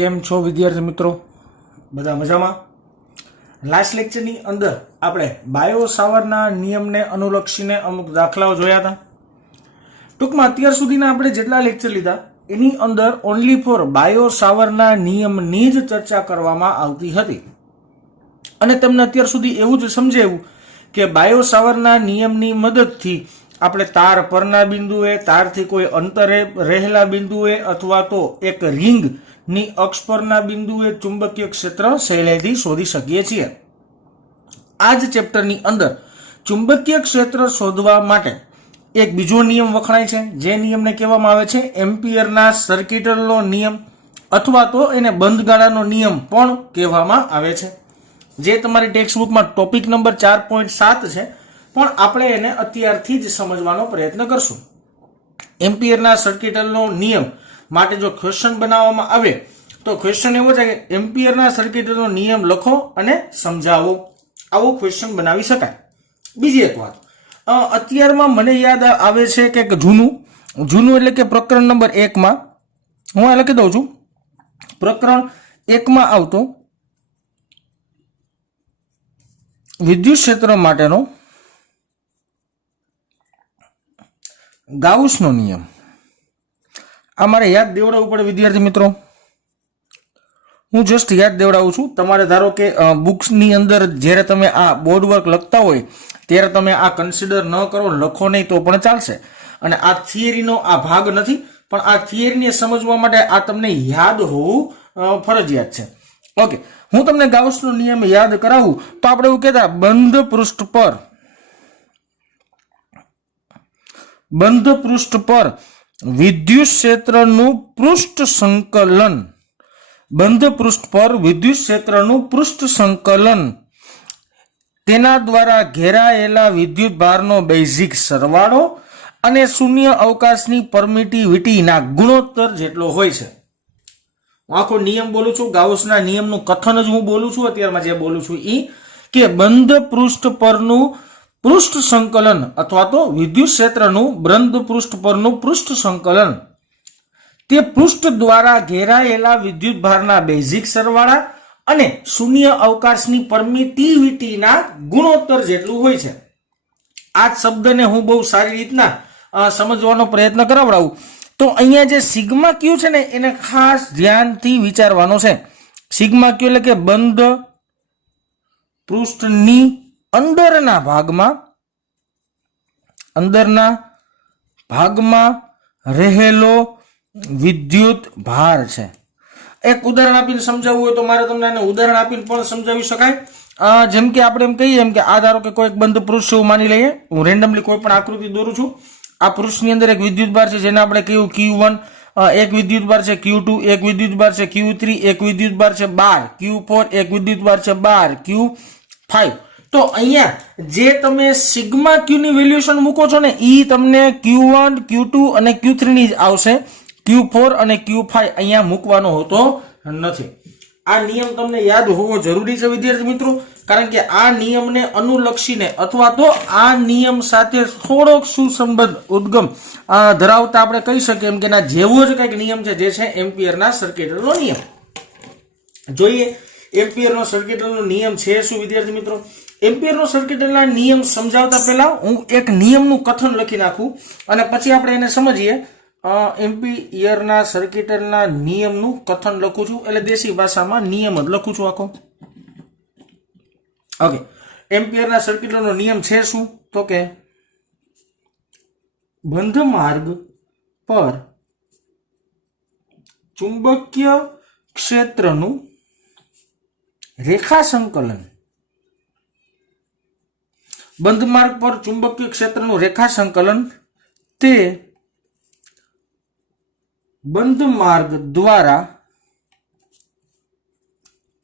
કેમ છો વિદ્યાર્થી મિત્રો? બધા મજામાં? લાસ્ટ લેક્ચરની અંદર આપણે બાયો સાવરના નિયમને અનુલક્ષીને અમુક દાખલાઓ જોયા હતા. ટૂંકમાં અત્યાર સુધીના આપણે જેટલા લેક્ચર લીધા એની અંદર ઓનલી ફોર બાયો સાવરના નિયમની જ ચર્ચા કરવામાં આવતી હતી અને તમને અત્યાર સુધી એવું જ સમજાવ્યું કે બાયો સાવરના નિયમની મદદથી આપણે તાર પરના બિંદુએ, તારથી કોઈ અંતરે રહેલા બિંદુએ અથવા તો એક રિંગની અક્ષ પરના બિંદુએ ચુંબકીય ક્ષેત્ર સહેલાઈથી શોધી શકીએ છીએ. આ જ ચેપ્ટરની અંદર ચુંબકીય ક્ષેત્ર શોધવા માટે એક બીજો નિયમ વખણાય છે, જે નિયમને કહેવામાં આવે છે એમ્પિયરના સર્કિટ લો નિયમ અથવા તો એને બંધગાળાનો નિયમ પણ કહેવામાં આવે છે, જે તમારી ટેક્સ્ટબુકમાં ટોપિક નંબર 4.7 છે, પણ આપણે એને અત્યારથી જ સમજવાનો પ્રયત્ન કરશું. એમ્પિયરના સર્કિટનો નિયમ માટે જો ક્વેશ્ચન બનાવવામાં આવે તો ક્વેશ્ચન એવો છે કે એમ્પિયરના સર્કિટનો નિયમ લખો અને સમજાવો. આવો ક્વેશ્ચન બનાવી શકાય. બીજી એક વાત, અત્યારમાં મને યાદ આવે છે કે જૂનું એટલે કે પ્રકરણ નંબર 1 હું આ લખી દઉં છું. પ્રકરણ 1 આવતો વિદ્યુત ક્ષેત્ર માટેનો ગાઉસનો નિયમ. આ મારે યાદ દેવડાવવું પડે વિદ્યાર્થી મિત્રો. હું જસ્ટ યાદ દેવડાવું છું. તમારે ધારો કે બુક્સની અંદર જ્યારે તમે આ બોર્ડ વર્ક લખતા હોય ત્યારે તમે આ કન્સિડર ન કરો, લખો નહીં તો પણ ચાલશે. અને આ થિયરીનો આ ભાગ નથી, પણ આ થિયરીને સમજવા માટે આ તમને યાદ હોવું ફરજિયાત છે. ઓકે, હું તમને ગાઉસનો નિયમ યાદ કરાવું તો આપણે એવું કહેતા બંધ પૃષ્ઠ પર વિદ્યુત ક્ષેત્રનું પૃષ્ઠ સંકલન, બંધ પૃષ્ઠ પર વિદ્યુત ક્ષેત્રનું પૃષ્ઠ સંકલન તેના દ્વારા ઘેરાયેલા વિદ્યુત ભારનો બેઝિક સરવાળો અને શૂન્ય અવકાશની પરમિટિવિટીના ગુણોત્તર જેટલો હોય છે. હું આખો નિયમ બોલું છું, ગાઉસના નિયમનું કથન જ હું બોલું છું. અત્યારમાં જે બોલું છું એ કે બંધ પૃષ્ઠ પરનું પૃષ્ઠ સંકલન અથવા તો વિદ્યુત ક્ષેત્રનું બંધ પૃષ્ઠ પરનું પૃષ્ઠ સંકલન તે પૃષ્ઠ દ્વારા ઘેરાયેલા વિદ્યુત ભારના બેઝિક સરવાળા અને શૂન્ય અવકાશની પરમિટિવિટીના ગુણોત્તર જેટલું હોય છે. આ શબ્દને હું બહુ સારી રીતના સમજવાનો પ્રયત્ન કરાવડાવું તો અહીંયા જે સિગ્મા ક્યુ છે ને એને ખાસ ધ્યાનથી વિચારવાનો છે. સિગ્મા ક્યુ એટલે કે બંધ પૃષ્ઠની અંદરના ભાગમાં રહેલો વિદ્યુત ભાર છે. એક ઉદાહરણ આપીને સમજાવવું હોય તો મારે તમને આને ઉદાહરણ આપીને પણ સમજાવી શકાય. જેમ કે આપણે એમ કહીએ એમ કે આ ધારો કે કોઈ બંધ પૃષ્ઠ એવું માની લઈએ, હું રેન્ડમલી કોઈ પણ આકૃતિ દોરું છું. આ પૃષ્ઠની અંદર એક વિદ્યુત ભાર છે જેને આપણે કહ્યું Q1, એક વિદ્યુત ભાર છે Q2, એક વિદ્યુત ભાર છે Q3, એક વિદ્યુત ભાર છે 12, Q4, એક વિદ્યુત ભાર છે 12, Q5. તો અહીંયા જે તમે સિગ્મા ક્યુ ની વેલ્યુએશન મૂકો છો ને એ તમને Q1, Q2 અને Q3 ની જ આવશે. Q4 અને Q5 અહીંયા મૂકવાનો હોતો નથી. આ નિયમ તમને યાદ હોવો જરૂરી છે વિદ્યાર્થી મિત્રો, કારણ કે આ નિયમને અનુલક્ષીને અથવા તો આ નિયમ સાથે થોડોક સુસંબંધ ઉદ્ગમ ધરાવતા આપણે કહી શકીએ એમ કે ના જેવો જ કંઈક નિયમ છે, જે છે એમ્પિયરના સર્કિટનો નિયમ. જોઈએ એમ્પિયરનો સર્કિટનો નિયમ છે શું વિદ્યાર્થી મિત્રો. એમ્પિયરનો સર્કિટના નિયમ સમજાવતા પહેલા હું એક નિયમનું કથન લખી નાખું અને પછી આપણે એને સમજીએ. એમ્પિયરના સર્કિટના નિયમનું કથન લખું છું, એટલે દેશી ભાષામાં નિયમ જ લખું છું આખો. ઓકે, એમ્પિયરના સર્કિટનો નિયમ છે શું તો કે બંધ માર્ગ પર ચુંબકીય ક્ષેત્રનું રેખા સંકલન, બંધ માર્ગ પર ચુંબકીય ક્ષેત્રનું રેખા સંકલન તે બંધ માર્ગ દ્વારા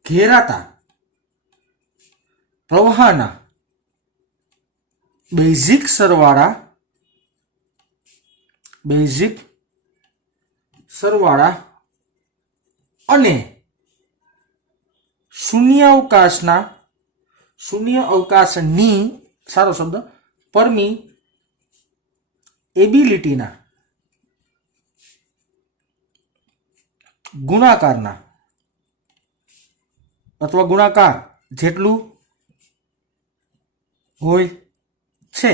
ઘેરાતા પ્રવાહના બેઝિક સરવાળા અને શૂન્ય અવકાશની સારો શબ્દ પરમિએબિલિટીના ગુણાકારના अथवा गुणाकार जेटलू होय छे।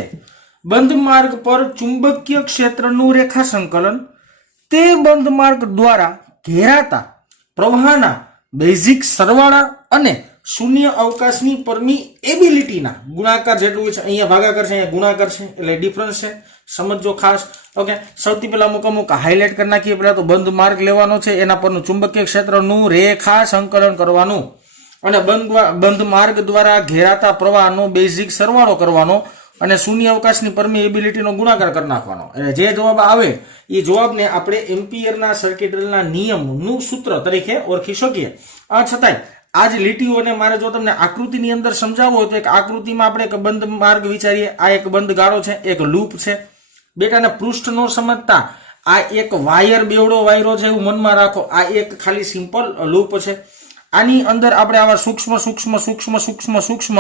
बंध मार्ग पर चुंबकीय क्षेत्रનું रेखा संकलन ते बंध मार्ग द्वारा घेराता प्रवाहना बेसिक सरवाळा अने शून्य अवकाशनी परमिएबिलिटीना गुणाकार जेटલું છે। અહીંયા ભાગાકાર છે, અહીંયા ગુણાકાર છે, એટલે ડિફરન્સ છે, સમજો ખાસ। ઓકે, સૌથી પહેલા અમુક હાઇલાઇટ કરી નાખીએ। પહેલા તો બંધ માર્ગ લેવાનો છે, એના પરનું ચુંબકીય ક્ષેત્રનું રેખા સંકલન કરવાનું અને બંધ માર્ગ દ્વારા ઘેરાતા પ્રવાહનો બેઝિક સરવાળો કરવાનો અને શૂન્ય અવકાશની પરમિએબિલિટીનો ગુણાકાર કરી નાખવાનો। એટલે જે જવાબ આવે એ જવાબને આપણે એમ્પિયરના સર્કિટના નિયમનું સૂત્ર તરીકે ઓળખી શકીએ। આ છતાંય આ જ લીટીઓને મારે જો તમને આકૃતિની અંદર સમજાવવો હોય તો એક આકૃતિમાં આપણે એક બંધ માર્ગ વિચારીએ। આ એક બંધ ગાળો છે, એક લૂપ છે। બેટાને પૃષ્ઠ નો સમજતા આ એક વાયર બેવડો વાયરો છે એવું મનમાં રાખો। આ એક ખાલી સિમ્પલ લૂપ છે। આની અંદર આપણે આવા સૂક્ષ્મ સૂક્ષ્મ સૂક્ષ્મ સૂક્ષ્મ સૂક્ષ્મ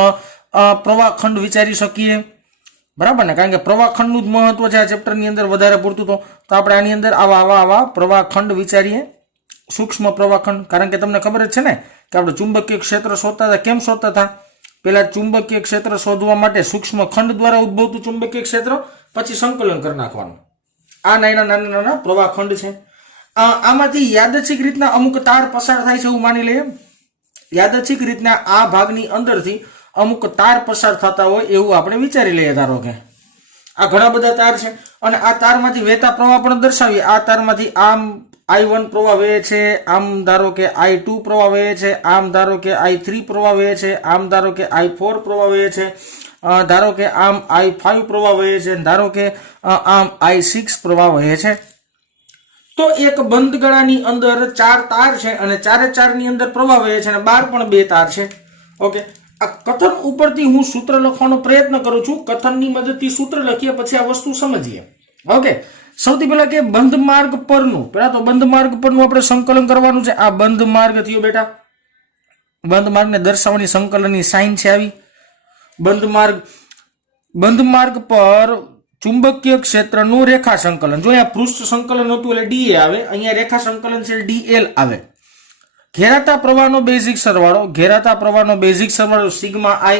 પ્રવાહખંડ વિચારી શકીએ, બરાબર ને? કારણ કે પ્રવાહખંડનું જ મહત્વ છે આ ચેપ્ટરની અંદર વધારે પૂરતું। તો આપણે આની અંદર આવા પ્રવાહખંડ વિચારીએ, સૂક્ષ્મ પ્રવાહખંડ। કારણ કે તમને ખબર જ છે ને કે આપણે ચુંબકીય ક્ષેત્ર શોધતા હતા। કેમ શોધતા હતા? પહેલા ચુંબકીય ક્ષેત્ર શોધવા માટે સૂક્ષ્મ ખંડ દ્વારા ઉદ્ભવતું ચુંબકીય ક્ષેત્ર, પછી સંકલન કરી નાખવાનું। આ નાના નાના પ્રવાહખંડ છે। આમાંથી યાદચ્છિક રીતના અમુક તાર પસાર થાય છે એવું માની લઈએ। યાદચ્છિક રીતના આ ભાગની અંદરથી અમુક તાર પસાર થતા હોય એવું આપણે વિચારી લઈએ। ધારો કે આ ઘણા બધા તાર છે અને આ તારમાંથી વહેતા પ્રવાહ પણ દર્શાવીએ। આ તારમાંથી આમ I1 પ્રવાહ વહે છે, આમ ધારો કે I2 પ્રવાહ વહે છે, આમ ધારો કે I3 પ્રવાહ વહે છે, આમ ધારો કે I4 પ્રવાહ વહે છે, ધારો કે આમ I5 પ્રવાહ વહે છે, ધારો કે આમ I6 પ્રવાહ વહે છે। તો એક બંધ ગળાની અંદર 4 તાર છે અને ચારે ચારની અંદર પ્રવાહ વહે છે અને બહાર પણ 2 તાર છે। ઓકે, આ કથન ઉપરથી હું સૂત્ર લખવાનો પ્રયત્ન કરું છું। કથનની મદદથી સૂત્ર લખીએ પછી આ વસ્તુ સમજીએ। ઓકે, સૌથી પહેલા કે બંધ માર્ગ પરનું, પહેલા તો બંધ માર્ગ પરનું આપણે સંકલન કરવાનું છે। આ બંધ માર્ગ થયો બેટા, બંધ માર્ગને દર્શાવવાની સંકલનની સાઇન છે આવી। બંધ માર્ગ પર ચુંબકીય ક્ષેત્રનું રેખા સંકલન, જો અહીંયા પૃષ્ઠ સંકલન હતું એટલે DA આવે, અહીંયા રેખા સંકલન છે DL આવે। ઘેરાતા પ્રવાહનો બેઝિક સરવાળો, ઘેરાતા પ્રવાહનો બેઝિક સરવાળો સિગ્મા I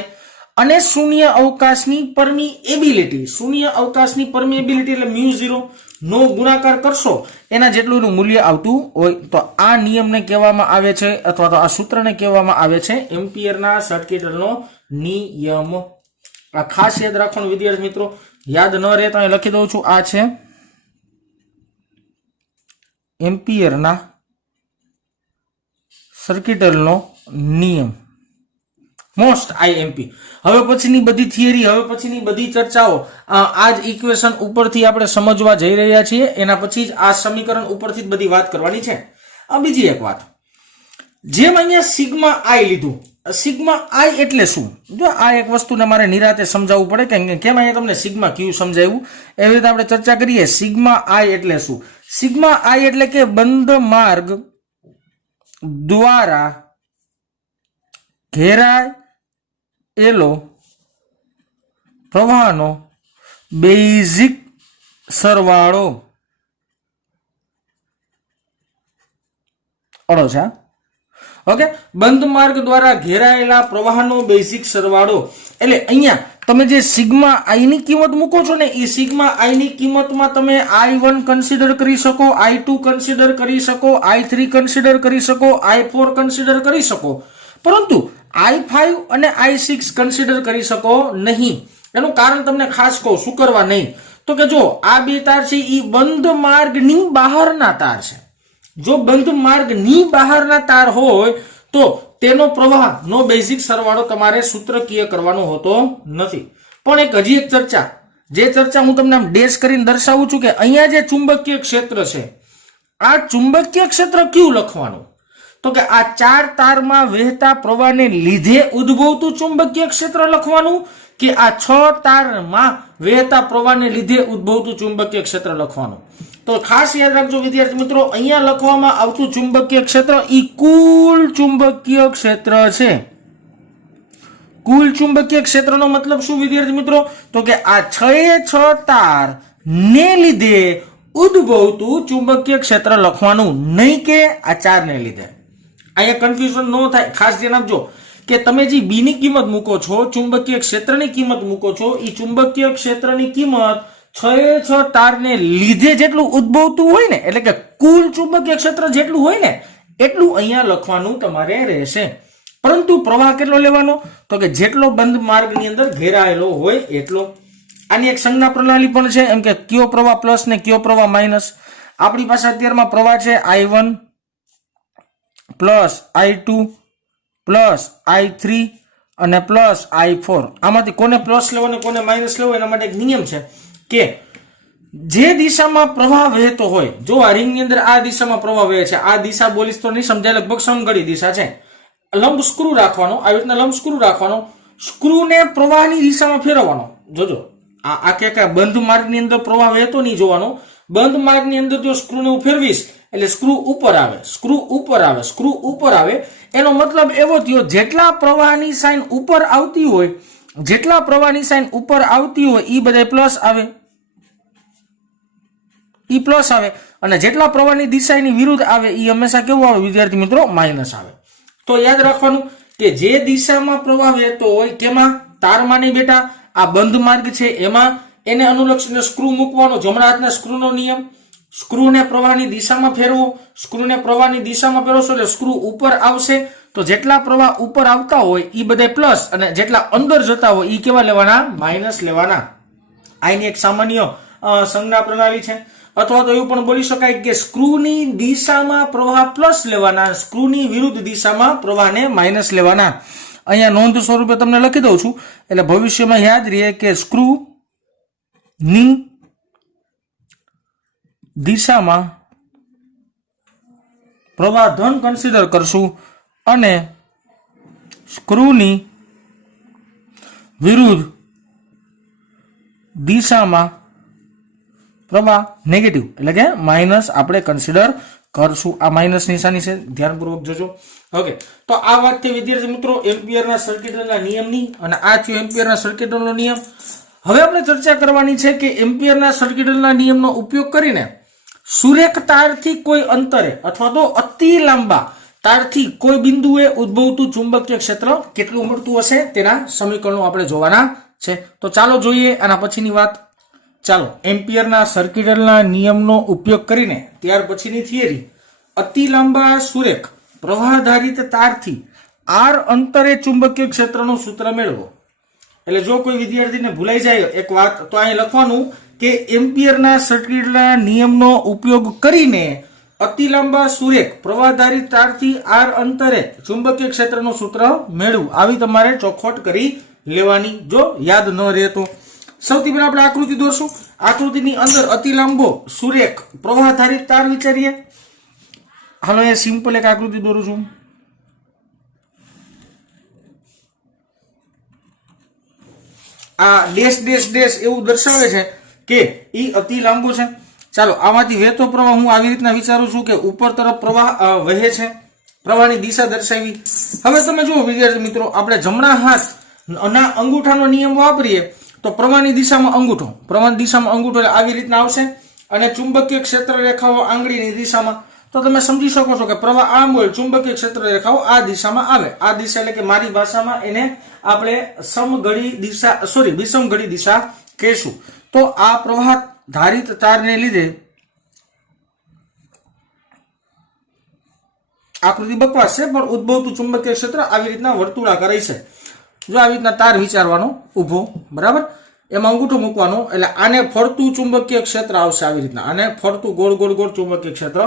અને શૂન્ય અવકાશની પરમિએબિલિટી, શૂન્ય અવકાશની પરમિએબિલિટી એટલે μ0 નો ગુણાકાર કરશો એના જેટલું મૂલ્ય આવતું હોય તો આ નિયમને કહેવામાં આવે છે અથવા તો આ સૂત્રને કહેવામાં આવે છે એમ્પિયરના સર્કિટનો નિયમ। આ ખાસ યાદ રાખવાનું વિદ્યાર્થી મિત્રો, યાદ ન રહે તો અહીં લખી દઉં છું। આ છે એમ્પિયરના સર્કિટનો નિયમ, મોસ્ટ IMP। હવે પછીની બધી થિયરી, હવે પછીની બધી ચર્ચાઓ આ જ ઇક્વેશન ઉપરથી આપણે સમજવા જઈ રહ્યા છીએ। એના પછી જ આ સમીકરણ ઉપરથી જ બધી વાત કરવાની છે। આ બીજી એક વાત, જેમ અહીંયા સિગ્મા I લીધું, સિગ્મા I એટલે શું? જો આ એક વસ્તુને મારે નિરાતે સમજાવવું પડે કે કેમ અહીંયા તમને સિગ્મા ક્યુ સમજાવ્યું, એવી રીતે આપણે ચર્ચા કરીએ। સિગ્મા I એટલે શું? સિગ્મા I એટલે કે બંધ માર્ગ દ્વારા ઘેરાયેલો પ્રવાહનો બેઝિક સરવાળો અડો છે। ઓકે, બંધ માર્ગ દ્વારા ઘેરાયેલા પ્રવાહનો બેઝિક સરવાળો એટલે અહીંયા તમે જે સિગ્મા I ની કિંમત મૂકો છો ને એ સિગ્મા I ની કિંમતમાં તમે I1 કન્સિડર કરી શકો, I2 કન્સિડર કરી શકો, I3 કન્સિડર કરી શકો, I4 કન્સિડર કરી શકો, પરંતુ I5 અને I6 કન્સિડર કરી શકો નહીં। એનું કારણ તમને ખાસ કહું, શું કરવા નહીં? તો કે જો આ 2 તાર છે એ બંધ માર્ગની બહારના તાર છે। જો બંધ માર્ગની બહારના તાર હોય તો તેનો પ્રવાહનો બેઝિક સરવાળો તમારે સૂત્રકીય કરવાનો હોતો નથી। પણ એક હજી એક ચર્ચા, જે ચર્ચા હું તમને આમ ડેશ કરીને દર્શાવું છું કે અહીંયા જે ચુંબકીય ક્ષેત્ર છે, આ ચુંબકીય ક્ષેત્ર કયું લખવાનું? તો કે આ 4 તારમાં વહેતા પ્રવાહને લીધે ઉદ્ભવતું ચુંબકીય ક્ષેત્ર લખવાનું કે આ 6 તારમાં વહેતા પ્રવાહને લીધે ઉદ્ભવતું ચુંબકીય ક્ષેત્ર લખવાનું? તો ખાસ યાદ રાખજો વિદ્યાર્થી મિત્રો, અહીંયા લખવામાં આવતું ચુંબકીય ક્ષેત્ર ઈ કુલ ચુંબકીય ક્ષેત્ર છે। કુલ ચુંબકીય ક્ષેત્રનો મતલબ શું વિદ્યાર્થી મિત્રો? તો કે આ 6 તાર ને લીધે ઉદ્ભવતું ચુંબકીય ક્ષેત્ર લખવાનું, નહીં કે આ 4 ને લીધે। અહીંયા કન્ફ્યુઝન ન થાય, ખાસ ધ્યાન આપજો કે તમે જે બી ની કિંમત મૂકો છો, ચુંબકીય ક્ષેત્રની કિંમત મૂકો છો, એ ચુંબકીય ક્ષેત્રની કિંમત 6 તારને લીધે જેટલું ઉદ્ભવતું હોય ને, એટલે કે કુલ ચુંબકીય ક્ષેત્ર જેટલું હોય ને એટલું અહીંયા લખવાનું તમારે રહેશે. પરંતુ પ્રવાહ કેટલો લેવાનો? તો કે જેટલો બંધ માર્ગની અંદર ઘેરાયેલો હોય એટલો. આની એક સંજ્ઞા પ્રણાલી પણ છે, એમ કે કયો પ્રવાહ પ્લસ ને કયો પ્રવાહ માઇનસ. આપણી પાસે અત્યારમાં પ્રવાહ છે I1 plus I2 plus I3 અને પ્લસ I4. આમાંથી કોને પ્લસ લેવો ને કોને માઇનસ લેવો એના માટે એક નિયમ છે કે જે દિશામાં પ્રવાહ વહેતો હોય, જો આ રિંગની અંદર આ દિશામાં પ્રવાહ વહે છે, આ દિશા બોલીશ તો નહીં સમજાય, લગભગ સમઘડી દિશા છે. લંબ સ્ક્રૂ રાખવાનો, આવી રીતના લંબ સ્ક્રૂ રાખવાનો, સ્ક્રૂને પ્રવાહની દિશામાં ફેરવવાનો. જોજો આ કે બંધ માર્ગની અંદર પ્રવાહ વહેતો નહીં જોવાનો. બંધ માર્ગની અંદર જો સ્ક્રૂને હું ફેરવીશ એટલે સ્ક્રૂ ઉપર આવે, સ્ક્રૂ ઉપર આવે, સ્ક્રૂ ઉપર આવે. એનો મતલબ એવો થયો જેટલા પ્રવાહની સાઇન ઉપર આવતી હોય, જેટલા પ્રવાહની સાઇન ઉપર આવતી હોય એ બધા પ્લસ આવે, ઈ પ્લસ આવે, અને જેટલા પ્રવાહની દિશાની વિરુદ્ધ આવે એ હંમેશા કેવું આવે વિદ્યાર્થી મિત્રો? માઇનસ આવે. તો યાદ રાખવાનું કે જે દિશામાં પ્રવાહ વહેતો હોય તેમાં તારમાં નહીં બેટા, આ બંધ માર્ગ છે એમાં એને અનુલક્ષીને સ્ક્રૂ મૂકવાનો. જમણા હાથના સ્ક્રૂનો નિયમ, સ્ક્રૂને પ્રવાહની દિશામાં ફેરવો, સ્ક્રૂને પ્રવાહની દિશામાં ફેરવશો એટલે સ્ક્રૂ ઉપર આવશે. તો જેટલા પ્રવાહ ઉપર આવતા હોય એ બધા પ્લસ, અને જેટલા અંદર જતા હોય એ કેવા લેવાના? માઇનસ લેવાના. આની એક સામાન્ય સંજ્ઞા પ્રણાલી છે. અથવા તો એવું પણ બોલી શકાય કે સ્ક્રૂની દિશામાં પ્રવાહ પ્લસ લેવાના, સ્ક્રૂની વિરુદ્ધ દિશામાં પ્રવાહને માઇનસ લેવાના. અહીંયા નોંધ સ્વરૂપે તમને લખી દઉં છું એટલે ભવિષ્યમાં યાદ રહે કે સ્ક્રૂની દિશામાં પ્રવાહ ધન કન્સિડર કરશું અને સ્ક્રૂની વિરુદ્ધ દિશામાં પ્રવાહ નેગેટિવ એટલે કે માઇનસ આપણે કન્સિડર કરશું. આ માઇનસ નિશાની છે, ધ્યાનપૂર્વક જોજો. ઓકે, તો આ વાત થઈ વિદ્યાર્થી મિત્રો એમ્પિયરના સર્કિટ લોના નિયમની, અને આ થયો એમ્પિયરના સર્કિટ લોનો નિયમ. હવે આપણે ચર્ચા કરવાની છે કે એમ્પિયરના સર્કિટ લોના નિયમનો ઉપયોગ કરીને સુરેખ તારથી કોઈ અંતરે અથવા તો અતિ લાંબા તારથી કોઈ બિંદુએ ઉદ્ભવતું ચુંબકીય ક્ષેત્ર કેટલું મળતું હશે તેના સમીકરણો આપણે જોવાના છે. તો ચાલો જોઈએ આના પછીની વાત. ચાલો, એમ્પિયરના સર્કિટના નિયમનો ઉપયોગ કરીને ત્યાર પછીની થિયરી. અતિ લાંબા સુરેખ પ્રવાહધારિત તારથી r અંતરે ચુંબકીય ક્ષેત્રનું સૂત્ર મેળવો. એટલે જો કોઈ વિદ્યાર્થીને ભૂલાઈ જાય એક વાત, તો અહીં લખવાનું કે એમ્પિયરના સર્કિટના નિયમનો ઉપયોગ કરીને અતિ લાંબા સુરેખ પ્રવાહધારિત તારથી r અંતરે ચુંબકીય ક્ષેત્રનું સૂત્ર મેળવું. આવી તમારે ચોખવટ કરી લેવાની જો યાદ ન રહે તો. સૌથી પહેલા આપણે આકૃતિ દોરશું. આકૃતિની અંદર અતિ લાંબો સુરેખ પ્રવાહધારિત તાર વિચારીએ. હાલો એ સિમ્પલ એક આકૃતિ દોરું છું. આ ડેશ ડેશ ડેશ એવું દર્શાવે છે કે ઈ અતિ લાંબો છે. ચાલો, આમાંથી વહેતો પ્રવાહ હું આવી રીતના વિચારું છું કે ઉપર તરફ પ્રવાહ વહે છે, પ્રવાહની દિશા દર્શાવી. હવે તમે જુઓ વિદ્યાર્થી મિત્રો, આપણે જમણા હાથ ના અંગૂઠાનો નિયમ વાપરીએ તો પ્રવાહની દિશામાં અંગૂઠો, પ્રવાહની દિશામાં અંગૂઠો એટલે આવી રીતના આવશે, અને ચુંબકીય ક્ષેત્ર રેખાઓ આંગળીની દિશામાં. તો તમે સમજી શકો છો કે પ્રવાહ આમ હોય, ચુંબકીય ક્ષેત્ર રેખાઓ આ દિશામાં આવે. આ દિશા એટલે કે મારી ભાષામાં એને આપણે સમઘડી દિશા, સોરી વિષમઘડી દિશા કહેશું. તો આ પ્રવાહ ધારિત તારને લીધે આકૃતિ બકવાસ છે પણ ઉદ્ભવતું ચુંબકીય ક્ષેત્ર આવી રીતના વર્તુળાકાર છે. જો આવી રીતના તાર વિચારવાનો ઉભો, બરાબર, એમાં અંગૂઠો મૂકવાનો એટલે આને ફરતું ચુંબકીય ક્ષેત્ર આવશે. આવી રીતના આને ફરતું ગોળ ગોળ ગોળ ચુંબકીય ક્ષેત્ર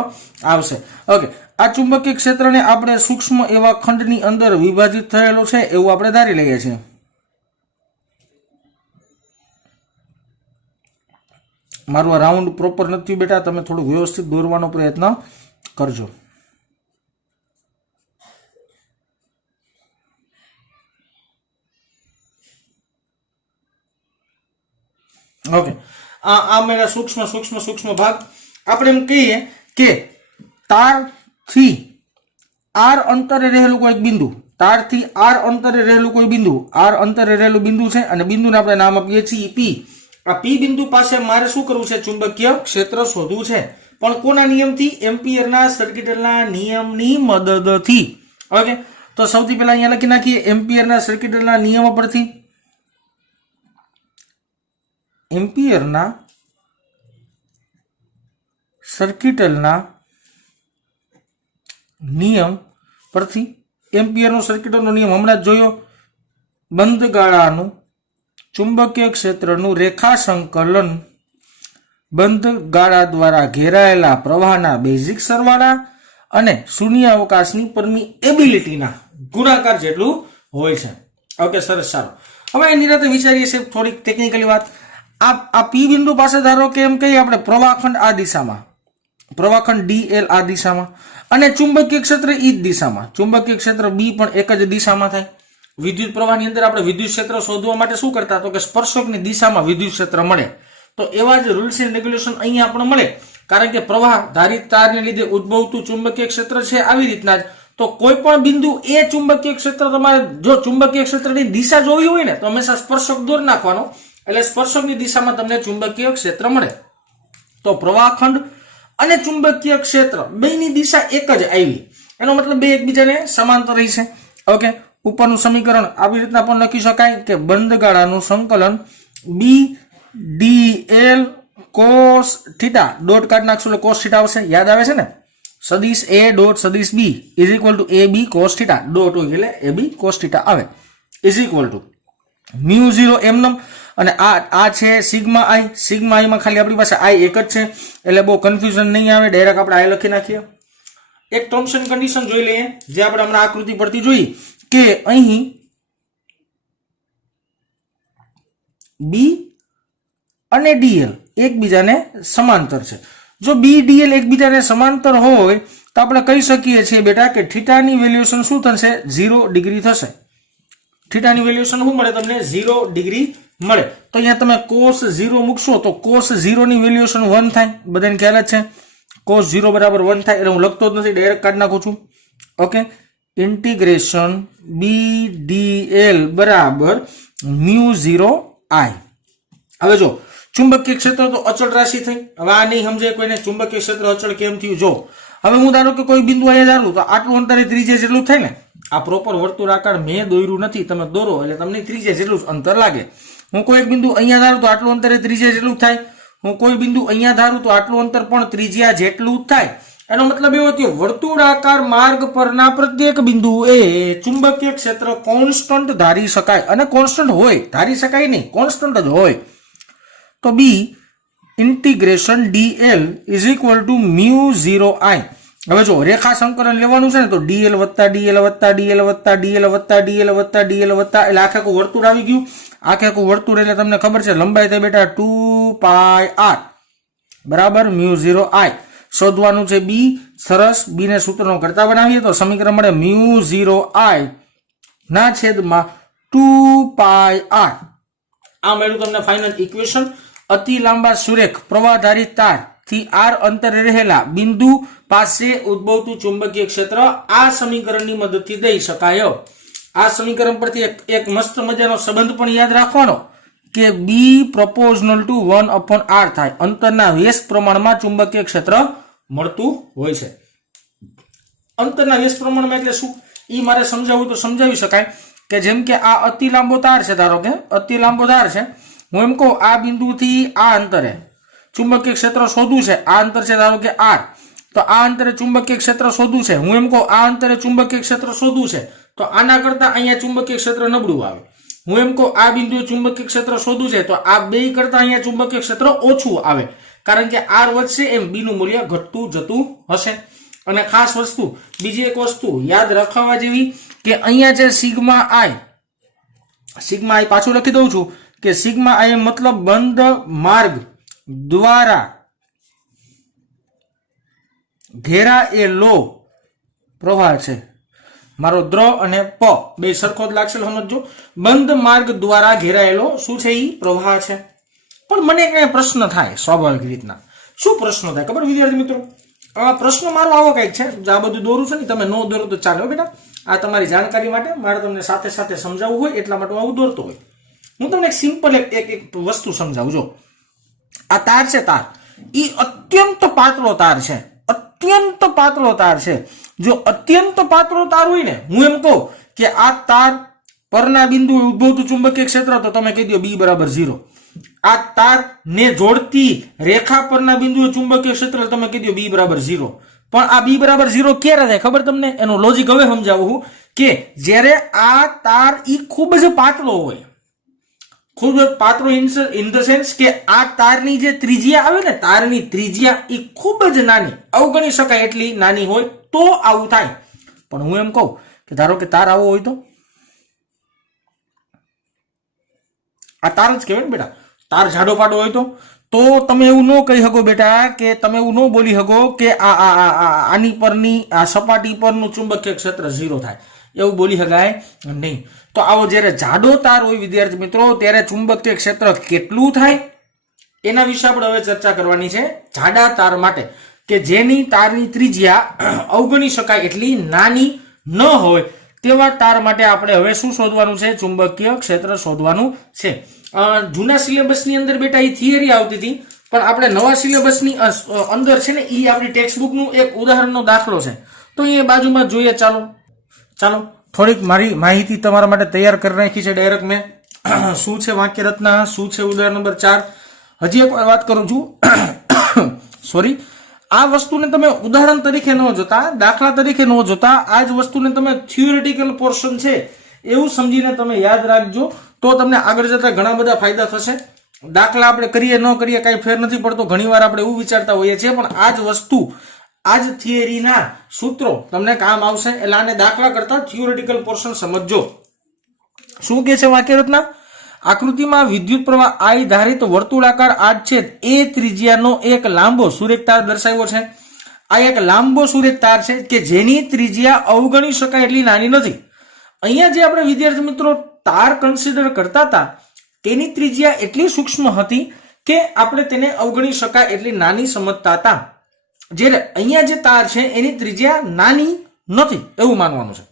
આવશે. ઓકે, આ ચુંબકીય ક્ષેત્રને આપણે સૂક્ષ્મ એવા ખંડની અંદર વિભાજિત થયેલો છે એવું આપણે ધારી લઈએ છીએ. મારું આ રાઉન્ડ પ્રોપર નથી બેટા, તમે થોડું વ્યવસ્થિત દોરવાનો પ્રયત્ન કરજો. ઓકે, આ મેરા સૂક્ષ્મ સૂક્ષ્મ સૂક્ષ્મ ભાગ. આપણે એમ કહીએ કે તારથી r અંતરે રહેલું કોઈ બિંદુ, તારથી r અંતરે રહેલું કોઈ બિંદુ, r અંતરે રહેલું બિંદુ છે અને બિંદુને આપણે નામ આપીએ છીએ P. આ P બિંદુ પાસે મારે શું કરવું છે? ચુંબકીય ક્ષેત્ર શોધવું છે. પણ કોના નિયમથી? એમ્પિયરના સર્કિટના નિયમની મદદથી. ઓકે, તો સૌથી પહેલા અહીંયા લખી નાખીએ એમ્પિયરના સર્કિટના નિયમો પરથી. એમ્પિયરના સર્કિટના નિયમ પરથી. એમ્પિયરનો સર્કિટનો નિયમ હમણાં જ જોયો. બંધ ગાળાનું ચુંબકીય ક્ષેત્રનું રેખા સંકલન બંધ ગાળા દ્વારા ઘેરાયેલા પ્રવાહના બેઝિક સરવાળા અને શૂન્ય અવકાશની પરમિએબિલિટીના ગુણાકાર જેટલું હોય છે. ઓકે, સરસ, સારું. હવે એની રીતે વિચારીએ છીએ થોડીક ટેકનિકલી વાત. આ પી બિંદુ પાસે ધારો કે એમ કહીએ આપણે પ્રવાહખંડ આ દિશામાં, પ્રવાહખંડ ડીએલ આ દિશામાં, અને ચુંબકીય ક્ષેત્ર ઈ જ દિશામાં. ચુંબકીય ક્ષેત્ર બી પણ એક જ દિશામાં થાય. વિદ્યુત પ્રવાહની અંદર આપણે વિદ્યુત ક્ષેત્ર શોધવા માટે શું કરતા? તો કે સ્પર્શકની દિશામાં વિદ્યુત ક્ષેત્ર મળે. તો એવા જ રૂલ્સ એન્ડ રેગ્યુલેશન અહીંયા આપણે મળે, કારણ કે પ્રવાહ ધારિત તારને લીધે ઉદ્ભવતું ચુંબકીય ક્ષેત્ર છે. આવી રીતના જ તો કોઈ પણ બિંદુ એ ચુંબકીય ક્ષેત્ર તમારે જો ચુંબકીય ક્ષેત્રની દિશા જોવી હોય ને તો હંમેશા સ્પર્શક દોર નાખવાનો, એટલે સ્પર્શકની દિશામાં તમને ચુંબકીય ક્ષેત્ર મળે. તો પ્રવાહખંડ અને ચુંબકીય ક્ષેત્ર બેની દિશા એક જ આવી, એનો મતલબ બે એકબીજાને સમાંતર રહેશે. ઓકે, ઉપરનું સમીકરણ આવી રીતના પણ લખી શકાય કે બંધ ગાળાનું સંકલન B D L cos theta dot કાઢ નાખશું એટલે કોસ થીટા આવશે. યાદ આવે છે ને? સદિશ એ ડોટ સદિશ B is equal to A B cos theta dot હોય એટલે એ બી કોસ થીટા આવે ઇઝ ઇક્વલ ટુ મ્યુ 0 એમનમ. અને આ છે સિગ્મા આઈ. સિગ્મા આઈમાં ખાલી આપણી પાસે આઈ એક જ છે એટલે બહુ કન્ફ્યુઝન નહીં આવે. ડાયરેક્ટ આપણે આઈ લખી નાખીએ. એક ટર્મ્સ એન્ડ કન્ડિશન જોઈ લઈએ જે આપણે હમણાં આકૃતિ પરથી જોઈ કે અહીં બી અને ડીએલ એકબીજાને સમાંતર છે. જો બી ડીએલ એકબીજાને સમાંતર હોય તો આપણે કહી શકીએ છીએ બેટા કે થીટાની વેલ્યુએશન શું થશે? 0 ડિગ્રી થશે. થીટાની વેલ્યુએશન શું મળે તમને? 0 ડિગ્રી મળે. તો અહીંયા તમે cos 0 મૂકશો તો cos 0 ની વેલ્યુએશન 1 થાય. બધાને ખ્યાલ જ છે cos 0 બરાબર 1 થાય. એટલે હું લખતો જ નથી, ડાયરેક્ટ કાઢી નાખું છું. ઓકે, ઇન્ટિગ્રેશન બી ડીએલ બરાબર મ્યુ 0 આઈ. હવે જો ચુંબકીય ક્ષેત્ર તો અચળ રાશિ થઈ. હવે આ નહીં સમજાય કોઈને ચુંબકીય ક્ષેત્ર અચળ કેમ થયું. જો હવે હું ધારો કે કોઈ બિંદુ અહીંયા ધારું તો આટલું અંતરે ત્રિજ્યા જેટલું થાય ને. આ પ્રોપર વર્તુળાકાર મેં દોર્યું નથી, તમે દોરો એટલે તમને ત્રિજ્યા જેટલું અંતર લાગે. હું કોઈ એક બિંદુ અહીંયા ધારું તો આટલું અંતરે ત્રિજ્યા જેટલું થાય. હું કોઈ બિંદુ અહીંયા ધારું તો આટલું અંતર પણ ત્રિજ્યા જેટલું થાય. એનો મતલબ એવો થયો વર્તુળાકાર માર્ગ પરના પ્રત્યેક બિંદુ એ ચુંબકીય ક્ષેત્ર કોન્સ્ટન્ટ ધારી શકાય. અને કોન્સ્ટન્ટ હોય, ધારી શકાય નહીં, કોન્સ્ટન્ટ જ હોય. તો B integration dl is equal to mu 0 I. હવે જો રેખા સંકલન લેવાનું છે ને તો ડીએલ વત્તા ડીએલ વત્તા ડીએલ વત્તા ડીએલ વત્તા ડીએલ વત્તા ડીએલ વત્તા એટલે આખે આખું વર્તુળ આવી ગયું. આખે આખું વર્તુળ એટલે તમને ખબર છે લંબાઈ થાય બેટા 2 પાઈ આર બરાબર મ્યુ 0 આઈ. શોધવાનું છે બી. સરસ, બી ને સૂત્રનો કરતા બનાવીએ તો સમીકરણ મળે મ્યુ 0 આઈ ના છેદમાં 2 પાઈ આર. આ મળ્યું તમને ફાઇનલ ઇક્વેશન. અતિ લાંબા સુરેખ પ્રવાહધારિત તાર થી આર અંતરે રહેલા બિંદુ પાસે ઉદ્ભવતું ચુંબકીય ક્ષેત્ર આ સમીકરણની મદદથી દઈ શકાય. આ સમીકરણ પરથી એક મસ્ત મજાનો સંબંધ પણ યાદ રાખવાનો કે બી પ્રોપોર્શનલ ટુ 1/r થાય. અંતરના વ્યસ્ત પ્રમાણમાં ચુંબકીય ક્ષેત્ર મળતું હોય છે. અંતરના વ્યસ્ત પ્રમાણમાં એટલે શું એ મારે સમજાવવું તો સમજાવી શકાય કે જેમ કે આ અતિ લાંબો તાર છે, ધારો કે અતિ લાંબો તાર છે. હું એમ કહું આ બિંદુથી આ અંતરે ચુંબકીય ક્ષેત્ર શોધવું છે. આ અંતર છે ધારો કે આર, તો આ અંતરે ચુંબકીય ક્ષેત્ર શોધવું છે. હું એમ કહું આ અંતરે ચુંબકીય ક્ષેત્ર શોધવું છે તો આના કરતા અહીંયા ચુંબકીય ક્ષેત્ર નબળું આવે. હું એમ કહું આ બિંદુએ ચુંબકીય ક્ષેત્ર શોધવું છે તો આ બે કરતા અહીંયા ચુંબકીય ક્ષેત્ર ઓછું આવે, કારણ કે આર વધશે એમ બી નું મૂલ્ય ઘટતું જતું હશે. અને ખાસ વસ્તુ, બીજી એક વસ્તુ યાદ રાખવા જેવી કે અહીંયા છે સિગ્મા આઈ. સિગ્મા આઈ પાછું લખી દઉં છું કે સિગ્મા આઈ મતલબ બંધ માર્ગ દ્વારા ઘેરાયેલો પ્રવાહ છે. મારો દ્ર અને પ બે સરખો જ લાગશે, સમજો. બંધ માર્ગ દ્વારા ઘેરાયેલો શું છે? એ પ્રવાહ છે. પણ મને કઈ પ્રશ્ન થાય સ્વાભાવિક રીતના. શું પ્રશ્ન થાય ખબર વિદ્યાર્થી મિત્રો? પ્રશ્ન મારો આવો કઈક છે, આ બધું દોરું છે ને, તમે ન દોરો તો ચાલો બેટા, આ તમારી જાણકારી માટે મારે તમને સાથે સાથે સમજાવવું હોય એટલા માટે આવું દોરતો હોય. હું તમને એક સિમ્પલ એક વસ્તુ સમજાવું. જો આ તાર છે, તાર એ અત્યંત પાતળો તાર છે, અત્યંત પાતળો તાર છે. જો અત્યંત પાતળો તાર હોય ને, હું એમ કહું કે આ તાર પરના બિંદુએ ઉદ્ભવતું ચુંબકીય ક્ષેત્ર, તો તમે કહી દો B બરાબર 0. આ તાર ને જોડતી રેખા પરના બિંદુએ ચુંબકીય ક્ષેત્ર, તમે કહી દો B બરાબર 0. પણ આ B બરાબર 0 ક્યારે થાય ખબર તમને? એનું લોજિક હવે સમજાવું હું કે જ્યારે આ તાર ઈ ખૂબ જ પાતળો હોય, ખૂબ જ પાતળો ઇન ધ સેન્સ કે આ તારની જે ત્રિજ્યા આવે ને, તારની ત્રિજ્યા એ ખૂબ જ નાની, અવગણી શકાય એટલી નાની હોય તો આવું થાય. પણ હું એમ કહું કે ધારો કે તાર આવો હોય તો આ તાર જ કહેવાય ને બેટા. તાર જાડો પાડો હોય તો તમે એવું ન કહી શકો બેટા, કે તમે એવું ન બોલી શકો કે આની પરની આ સપાટી પરનું ચુંબકીય ક્ષેત્ર 0 થાય, એવું બોલી શકાય નહીં. તો આવો જ્યારે જાડો તાર હોય વિદ્યાર્થી મિત્રો, ત્યારે ચુંબકીય ક્ષેત્ર કેટલું થાય એના વિશે આપણે હવે ચર્ચા કરવાની છે. જાડા તાર માટે કે જેની તારની ત્રિજ્યા અવગણી શકાય એટલી નાની ન હોય તેવા તાર માટે આપણે હવે શું શોધવાનું છે? ચુંબકીય ક્ષેત્ર શોધવાનું છે. જૂના સિલેબસની અંદર બેટા એ થિયરી આવતી હતી, પણ આપણે નવા સિલેબસની અંદર છે ને એ આપણી ટેક્સ્ટબુકનું એક ઉદાહરણનો દાખલો છે, તો એ બાજુમાં જોઈએ. ચાલો થોડીક મારી માહિતી તમારા માટે તૈયાર કરી નાખી છે ડાયરેક્ટ મેં. શું છે વાક્ય રચના, શું છે ઉદાહરણ નંબર 4. હજી એક વાત કરું છું, સોરી. આ વસ્તુને તમે ઉદાહરણ તરીકે ન જોતા, દાખલા તરીકે ન જોતા, આ જ વસ્તુને તમે થિયોરિટિકલ પોર્શન છે એવું સમજીને તમે યાદ રાખજો, તો તમને આગળ જતા ઘણા બધા ફાયદા થશે. દાખલા આપણે કરીએ ન કરીએ કાંઈ ફેર નથી પડતો, ઘણીવાર આપણે એવું વિચારતા હોઈએ છીએ, પણ આ જ વસ્તુ, આ જ થિયરીના સૂત્રો તમને કામ આવશે. એટલે આને દાખલા કરતા થિયોરિટિકલ પોર્શન સમજજો. શું કે છે વાક્ય રચના? આકૃતિમાં વિદ્યુત પ્રવાહ I ધારિત વર્તુળાકાર આડછેદ A ત્રિજ્યાનો એક લાંબો સુરેખ તાર દર્શાવ્યો છે. આ એક લાંબો સુરેખ તાર છે કે જેની ત્રિજ્યા અવગણી શકાય એટલી નાની નથી. અહીંયા જે આપણે વિદ્યાર્થી મિત્રો તાર કન્સિડર કરતા હતા તેની ત્રિજ્યા એટલી સૂક્ષ્મ હતી કે આપણે તેને અવગણી શકાય એટલી નાની સમજતા હતા, જ્યારે અહીંયા જે તાર છે એની ત્રિજ્યા નાની નથી એવું માનવાનું છે.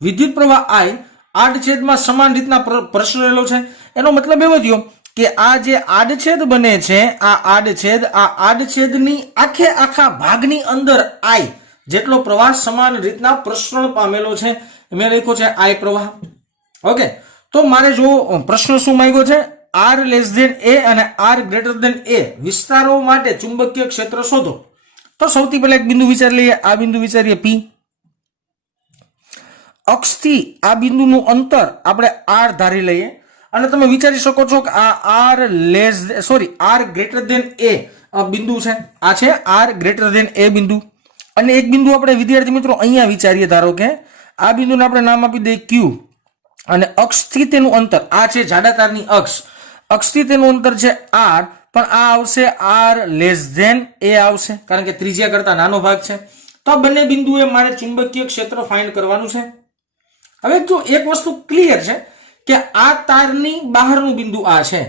વિદ્યુત પ્રવાહ I આડછેદમાં સમાન રીતના પ્રસરેલો છે. એનો મતલબ એવો થયો કે આ જે આડછેદ બને છે, આ આડછેદની આખા ભાગની અંદર I જેટલો પ્રવાહ સમાન રીતના પ્રસરણ પામેલો છે. મેં લખ્યો છે I પ્રવાહ. ઓકે, તો મારે જો પ્રશ્ન શું માંગ્યો છે, R લેસ ધેન A અને R ગ્રેટર ધેન A વિસ્તારો માટે ચુંબકીય ક્ષેત્ર શોધો. તો સૌથી પહેલા એક બિંદુ વિચારી લઈએ, આ બિંદુ વિચારીએ P. અક્ષથી આ બિંદુનું અંતર આપણે R ધારી લઈએ, અને તમે વિચારી શકો છો કે આ R ગ્રેટર ધેન A બિંદુ છે, આ છે R ગ્રેટર ધેન A બિંદુ. અને એક બિંદુ આપણે વિદ્યાર્થી મિત્રો અહીંયા વિચારીએ, ધારો કે આ બિંદુને આપણે નામ આપી દઈએ Q, અને અક્ષથી તેનું અંતર, આ છે જાડા તારની અક્ષથી તેનું અંતર છે R, પણ આ આવશે R લેસ ધેન A આવશે, કારણ કે ત્રિજ્યા કરતા નાનો ભાગ છે. તો આ બંને બિંદુએ મારે ચુંબકીય ક્ષેત્ર ફાઇન્ડ કરવાનું છે. હવે જો એક વસ્તુ ક્લિયર છે કે આ તારની બહારનું બિંદુ આ છે,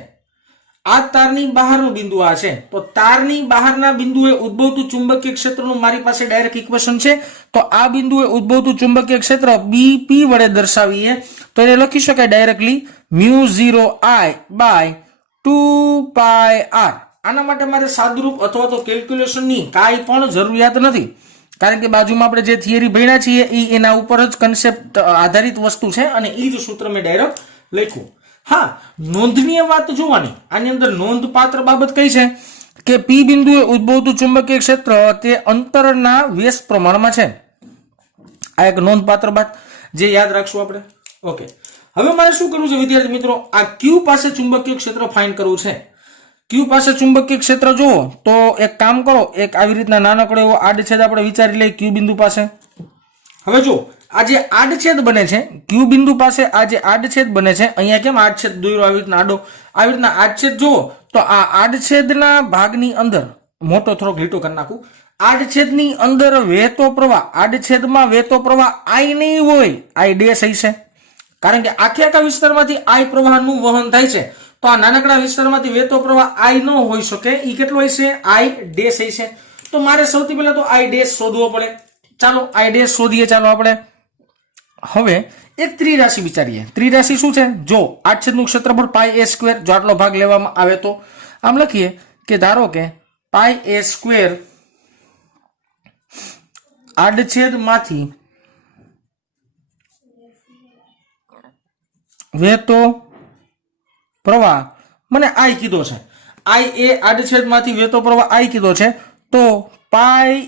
આ તારની બહારનું બિંદુ આ છે, તો તારની બહારના બિંદુએ ઉદ્ભવતું ચુંબકીય ક્ષેત્રનું મારી પાસે ડાયરેક્ટ ઇક્વેશન છે. તો આ બિંદુએ ઉદ્ભવતું ચુંબકીય ક્ષેત્ર BP વડે દર્શાવીએ તો એને લખી શકાય ડાયરેક્ટલી μ0I/2πr. આના માટે મારે સાદુરૂપ અથવા તો કેલ્ક્યુલેશનની કાંઈ પણ જરૂરિયાત નથી, કારણ કે બાજુમાં આપણે જે થિયરી ભણ્યા છીએ એ એના ઉપર જ કન્સેપ્ટ આધારિત વસ્તુ છે, અને એ જ સૂત્ર મેં ડાયરેક્ટ લખ્યું. હા, નોંધનીય વાત જોવાની, આની અંદર નોંધપાત્ર બાબત કઈ છે કે P બિંદુએ ઉદ્ભવતું ચુંબકીય ક્ષેત્ર તે અંતરના વ્યસ્ત પ્રમાણમાં છે. આ એક નોંધપાત્ર વાત જે યાદ રાખશું આપણે. ઓકે, હવે મારે શું કરવું છે વિદ્યાર્થી મિત્રો, આ Q પાસે ચુંબકીય ક્ષેત્ર ફાઇન્ડ કરવું છે. Q પાસે ચુંબકીય ક્ષેત્ર જુઓ તો એક કામ કરો, એક આવી રીતના નાનકડો એવો આડછેદ આપણે વિચારી લઈએ Q બિંદુ પાસે. હવે જો આ જે આડછેદ બને છે Q બિંદુ પાસે, આ જે આડછેદ બને છે, અહીંયા કેમ આડછેદ દોર્યો આવી રીતના આડો, આવી રીતના આડછેદ જુઓ તો આ આડછેદના ભાગની અંદર મોટો થોડોક લીટો કરી નાખું. આડછેદની અંદર વહેતો પ્રવાહ, આડછેદમાં વહેતો પ્રવાહ I નહીં હોય, I ડેશ હશે, કારણ કે આખા વિસ્તારમાંથી I પ્રવાહનું વહન થાય છે. તો આ નાનકડા વિસ્તારમાંથી વહેતો પ્રવાહ I ન હોઈ શકે, એ કેટલો હશે, I ડેશ હશે. તો મારે સૌથી પહેલા તો I ડેશ શોધવો પડે. ચાલો I ડેશ શોધીએ. ચાલો આપણે હવે એક ત્રિરાશિ વિચારીએ. ત્રિરાશિ શું છે, જો આડછેદનું ક્ષેત્રફળ πa², જો આટલો ભાગ લેવામાં આવે તો આમ લખીએ કે ધારો કે પાઈ એ સ્ક્વેર આડછેદમાંથી વહેતો પ્રવાહ મને આઈ કીધો છે, આઈ એ આડછેદમાંથી વહેતો પ્રવાહ આઈ કીધો છે, તો પાઈ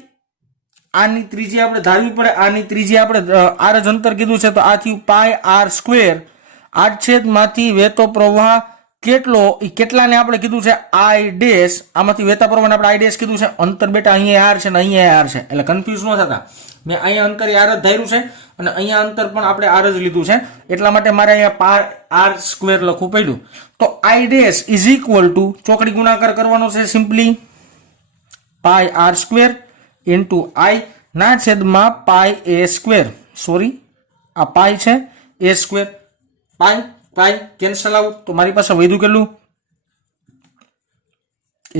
આની ત્રિજ્યા આપણે ધારવી પડે, આની ત્રિજ્યા આપણે આર જ અંતર કીધું છે, તો આ થયું પાઈ આર સ્ક્વેર આડછેદમાંથી વહેતો પ્રવાહ કેટલો, એ કેટલાને આપણે કીધું છે આઈ ડેશ, આમાંથી વહેતા પ્રવાહને આપણે આઈ ડેશ કીધું છે, અંતર બેટા અહીંયા આર છે ને અહીંયા આર છે, એટલે કન્ફ્યુઝ ન થતા, મેં અહીંયા અંતર આર જ ધાર્યું છે અને અહીંયા અંતર પણ આપણે આર જ લીધું છે, એટલા માટે મારે અહીંયા આર સ્ક્વેર લખવું પડ્યું. તો I dash is equal to ચોકડી ગુણાકાર કરવાનો છે simply pi R square into I ના છેદમાં પાઈ એ સ્ક્વેર, સોરી આ પાઈ છે A square, pi pi cancel out, તો મારી પાસે વધ્યું કેટલું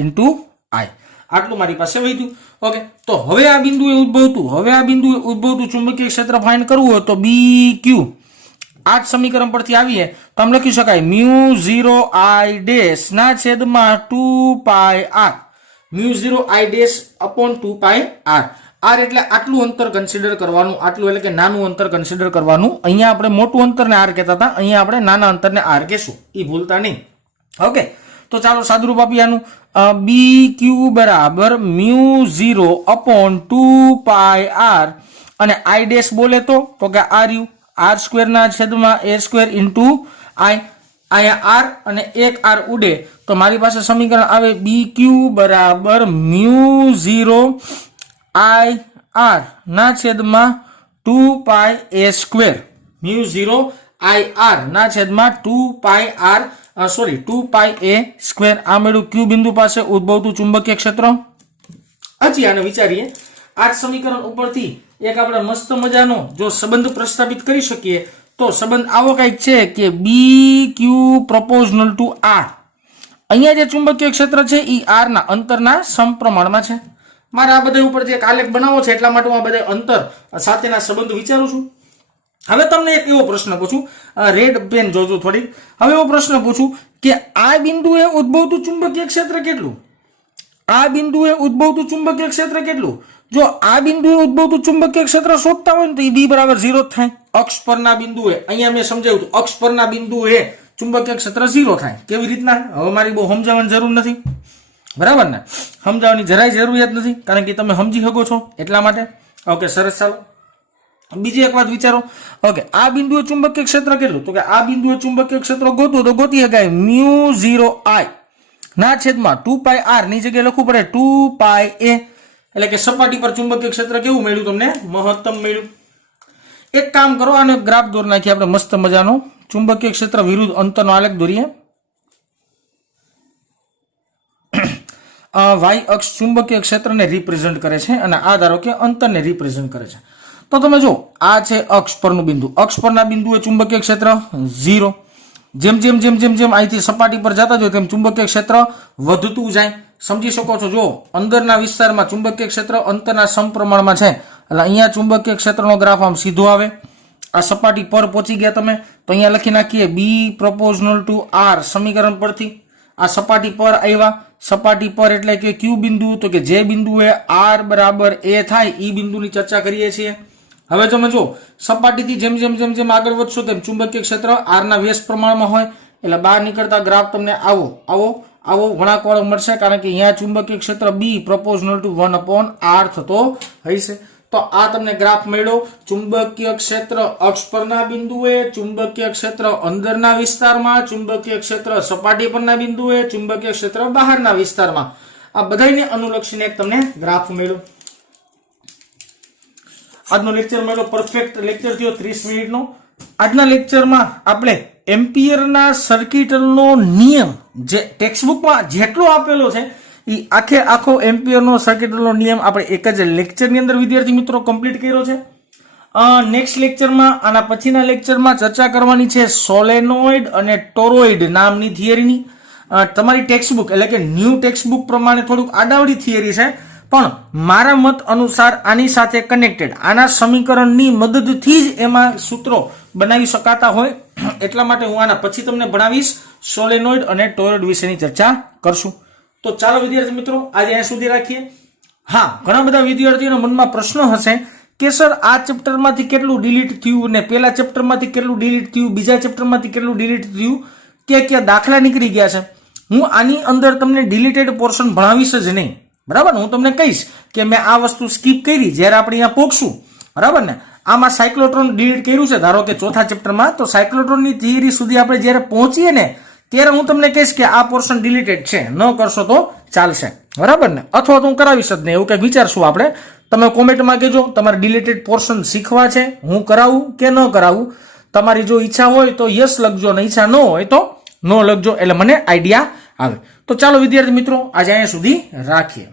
ઇન્ટુ આઈ, આટલું મારી પાસે વધ્યું. ઓકે, તો હવે આ બિંદુએ ઉદ્ભવતું ચુંબકીય ક્ષેત્ર ફાઇન્ડ કરવું હોય તો બી ક્યુ આ જ સમીકરણ પરથી આવીએ તો આમ લખી શકાય મ્યુ 0 આઈ ડેશ ના છેદમાં 2 પાઈ આર, મ્યુ 0 આઈ ડેશ અપોન 2 પાઈ આર. આર એટલે આટલું અંતર કન્સિડર કરવાનું, આટલું એટલે કે નાનું અંતર કન્સિડર કરવાનું. અહીંયા આપણે મોટું અંતરને આર કહેતા હતા, અહીંયા આપણે નાના અંતરને આર કહેશું, એ ભૂલતા નહીં. ઓકે, તો ચાલો સાદુરૂપ આપીએ આનું. બી ક્યુ બરાબર મ્યુ 0 અપોન 2 પાઈ આર અને આઈ ડેશ બોલે તો કે આર યુ, આર સ્ક્વેર ના છેદમાં એ સ્ક્વેર ઇન્ટુ આઈ, અહીંયા આર અને એક આર ઉડે તો મારી પાસે સમીકરણ આવે બી ક્યુ બરાબર મ્યુ 0 આઈ આર ના છેદમાં 2 પાઈ A square, mu 0 I R ના છેદમાં 2 પાઈ આર 2 પાઈ એ સ્ક્વેર. આ મેળું ક્યુ બિંદુ પાસે ઉદ્ભવતું ચુંબકીય ક્ષેત્ર. હજી આને વિચારીએ, આ સમીકરણ ઉપરથી એક આપણે મસ્ત મજાનો જો સંબંધ પ્રસ્થાપિત કરી શકીએ તો સંબંધ આવો કંઈક છે કે બી ક્યુ પ્રોપોઝનલ ટુ આર. અહીંયા જે ચુંબકીય ક્ષેત્ર છે એ આર ના અંતરના સમપ્રમાણમાં છે. મારે આ બધા ઉપરથી એક આલેખ બનાવવો છે, એટલા માટે હું આ બધા અંતર સાથેના સંબંધ વિચારું છું. હવે તમને એક એવો પ્રશ્ન પૂછું, રેડ પેન જોજો થોડી. હવે એવો પ્રશ્ન પૂછું કે આ બિંદુએ ઉદ્ભવતું ચુંબકીય ક્ષેત્ર કેટલું, આ બિંદુએ ઉદ્ભવતું ચુંબકીય ક્ષેત્ર કેટલું. જો આ બિંદુએ ઉદ્ભવતું ચુંબકીય ક્ષેત્ર શોધતા હોય ને તો એ બી બરાબર 0 થાય. અક્ષ પરના બિંદુએ, અહીંયા મેં સમજાવ્યું હતું, અક્ષ પરના બિંદુએ ચુંબકીય ક્ષેત્ર 0 થાય. કેવી રીતના, હવે મારી બહુ સમજાવવાની જરૂર નથી, બરાબર ને, સમજાવવાની જરાય જરૂરિયાત નથી, કારણ કે તમે સમજી શકો છો એટલા માટે. ઓકે, સરસ. ચાલો બીજી એક વાત વિચારો. ઓકે, આ બિંદુએ ચુંબકીય ક્ષેત્ર કેટલું, તો કે આ બિંદુએ ચુંબકીય ક્ષેત્ર ગોતું તો ગોતી શકાય મ્યુ 0 આઈ ના છેદમાં 2 પાઈ આર ની જગ્યાએ લખવું પડે 2 પાઈ એ, એટલે કે સપાટી પર ચુંબકીય ક્ષેત્ર કેવું મળ્યું તમને, મહત્તમ મળ્યું. એક કામ કરો, આનો ગ્રાફ દોરી નાખીએ આપણે મસ્ત મજાનો, ચુંબકીય ક્ષેત્ર વિરુદ્ધ અંતરનો આલેખ દોરીએ. વાય અક્ષ ચુંબકીય ક્ષેત્રને રિપ્રેઝન્ટ કરે છે અને આ ધારો કે અંતરને રિપ્રેઝન્ટ કરે છે. તો તમે જો આ છે અક્ષ પરનું બિંદુ, અક્ષ પરના બિંદુએ ચુંબકીય ક્ષેત્ર 0. જેમ જેમ જેમ જેમ જેમ અહીંથી સપાટી પર જતા જાય તેમ ચુંબકીય ક્ષેત્ર વધતું જાય. સમજી શકો છો, જો અંદરના વિસ્તારમાં ચુંબકીય ક્ષેત્ર અંતરના સમપ્રમાણમાં છે, એટલે અહીંયા ચુંબકીય ક્ષેત્રનો ગ્રાફ આમ સીધો આવે. આ સપાટી પર પહોંચી ગયા તમે તો અહીંયા લખી નાખીએ બી પ્રોપોઝનલ ટુ આર સમીકરણ પરથી. આ સપાટી પર આવ્યા, સપાટી પર એટલે કે ક્યુ બિંદુ, તો કે જે બિંદુએ આર બરાબર એ થાય એ બિંદુની ચર્ચા કરીએ છીએ. હવે તમે જો સપાટીથી જેમ જેમ જેમ જેમ આગળ વધશો તેમ ચુંબકીય ક્ષેત્ર આર ના વ્યસ્ત પ્રમાણમાં હોય, એટલે બહાર નીકળતા ગ્રાફ તમને આવો વળાંકવાળો મળશે, કારણ કે અહીંયા ચુંબકીય ક્ષેત્ર બી પ્રોપોઝનલ ટુ 1/r થતો હશે. તો આ તમને ગ્રાફ મળ્યો. ચુંબકીય ક્ષેત્ર અક્ષ પરના બિંદુએ, ચુંબકીય ક્ષેત્ર અંદરના વિસ્તારમાં, ચુંબકીય ક્ષેત્ર સપાટી પરના બિંદુએ, ચુંબકીય ક્ષેત્ર બહારના વિસ્તારમાં, આ બધાને અનુલક્ષીને એક તમને ગ્રાફ મળ્યો. આજનો લેક્ચર મળ્યો, પરફેક્ટ લેક્ચર થયો 30 મિનિટનો. આજના લેક્ચરમાં આપણે એમ્પિયરના સર્કિટનો નિયમ જે ટેક્સ્ટબુકમાં જેટલો આપેલો છે એ આખો એમ્પિયરનો સર્કિટનો નિયમ આપણે એક જ લેક્ચરની અંદર વિદ્યાર્થી મિત્રો કમ્પ્લીટ કર્યો છે. નેક્સ્ટ લેક્ચરમાં, આના પછીના લેક્ચરમાં ચર્ચા કરવાની છે સોલેનોઇડ અને ટોરોઇડ નામની થિયરીની. તમારી ટેક્સ્ટબુક એટલે કે ન્યૂ ટેક્સ્ટબુક પ્રમાણે થોડુંક આડાવડી થિયરી છે, પણ મારા મત અનુસાર આની સાથે કનેક્ટેડ, આના સમીકરણની મદદથી જ એમાં સૂત્રો બનાવી શકાતા હોય, એટલા માટે હું આના પછી તમને ભણાવીશ. સોલેનોઇડ અને ટોરોઇડ વિશેની ચર્ચા કરશું. તો ચાલો વિદ્યાર્થી મિત્રો આજે અહીંયા સુધી રાખીએ. હા, ઘણા બધા વિદ્યાર્થીઓના મનમાં પ્રશ્ન હશે કે સર આ ચેપ્ટરમાંથી કેટલું ડિલીટ થયું ને પેલા ચેપ્ટરમાંથી કેટલું ડિલીટ થયું, બીજા ચેપ્ટરમાંથી કેટલું ડિલીટ થયું, ક્યાં દાખલા નીકળી ગયા છે. હું આની અંદર તમને ડિલીટેડ પોર્શન ભણાવીશ જ નહીં, બરાબર. હું તમને કહીશ કે મેં આ વસ્તુ સ્કીપ કરી જ્યારે આપણે અહીંયા પહોંચશું, બરાબર ને. આમાં સાયક્લોટ્રોન ડિલીટ કર્યું છે ધારો કે ચોથા ચેપ્ટરમાં, તો સાયક્લોટ્રોનની થિયરી સુધી આપણે જ્યારે પહોંચીએ ને ત્યારે હું તમને કહીશ કે આ પોર્શન ડિલીટેડ છે, ન કરશો તો ચાલશે, બરાબર ને. અથવા તો હું કરાવીશ જ નહીં, એવું કંઈક વિચારશું આપણે. તમે કોમેન્ટમાં કહેજો તમારે ડિલીટેડ પોર્શન શીખવા છે, હું કરાવું કે ન કરાવું. તમારી જો ઈચ્છા હોય તો યસ લખજો ને ઈચ્છા ન હોય તો નો લખજો, એટલે મને આઈડિયા આવે. તો ચાલો વિદ્યાર્થી મિત્રો આજે અહીંયા સુધી રાખીએ.